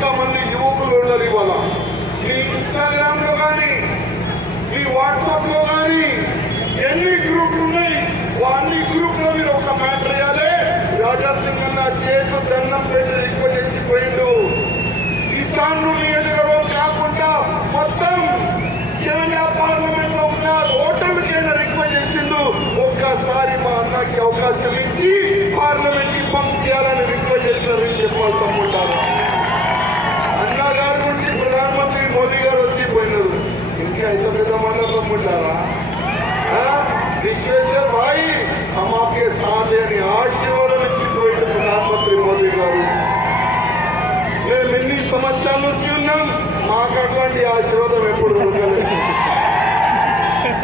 ఎంతమంది యువకులు ఉన్నారు ఇవాళ. ఈ ఇన్స్టాగ్రామ్లో కానీ ఈ వాట్సాప్లో కానీ ఎన్ని గ్రూపులు ఆశీర్వాదం ఎప్పుడు దొరకలేదు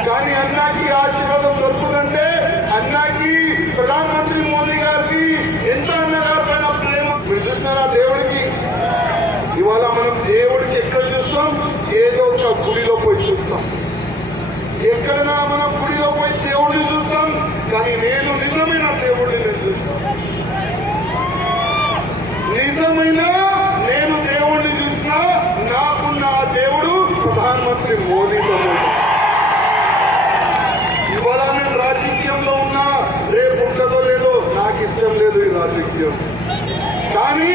కానీ అన్నాకి ఆశీర్వాదం దొరుకుతుందంటే అన్నాకి ప్రధానమంత్రి మోదీ గారికి ఎంత అన్నగారి పైన ప్రేమ. మీరు చూస్తున్నారా దేవుడికి? ఇవాళ మనం దేవుడికి ఎక్కడ చూస్తాం? ఏదో ఒక గుడిలో పోయి చూస్తాం. ఎక్కడైనా మనం గుడిలో పోయి దేవుడిని చూస్తాం. కానీ నేను నిజమే దేవుడిని నేను చూస్తాను నిజమైన నేను దేవుడిని చూసినా నాకున్న ఆ దేవుడు ప్రధానమంత్రి మోదీతో ఇవాళ నేను రాజకీయంలో ఉన్నా రేపు ఉంటుందో లేదో నాకు ఇష్టం లేదు ఈ రాజకీయం. కానీ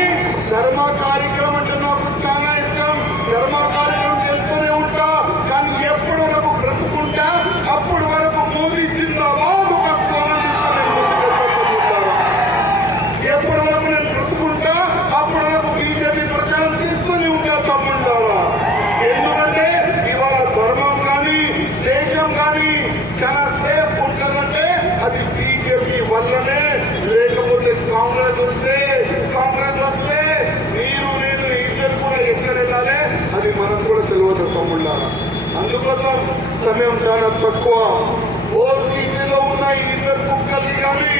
ధర్మ కార్యక్రమం అంటే నాకు అది బీజేపీ వల్లనే లేకపోతే కాంగ్రెస్ ఉంటే కాంగ్రెస్ వస్తే మీరు నేను ఇద్దరు కూడా ఎక్కడ వెళ్ళాలి? అది మనకు కూడా తెలియదు తమ్ముళ్ళ. అందుకోసం సమయం చాలా తక్కువ. ఓ సీట్లో ఉన్న ఇద్దరు కుక్కలు కానీ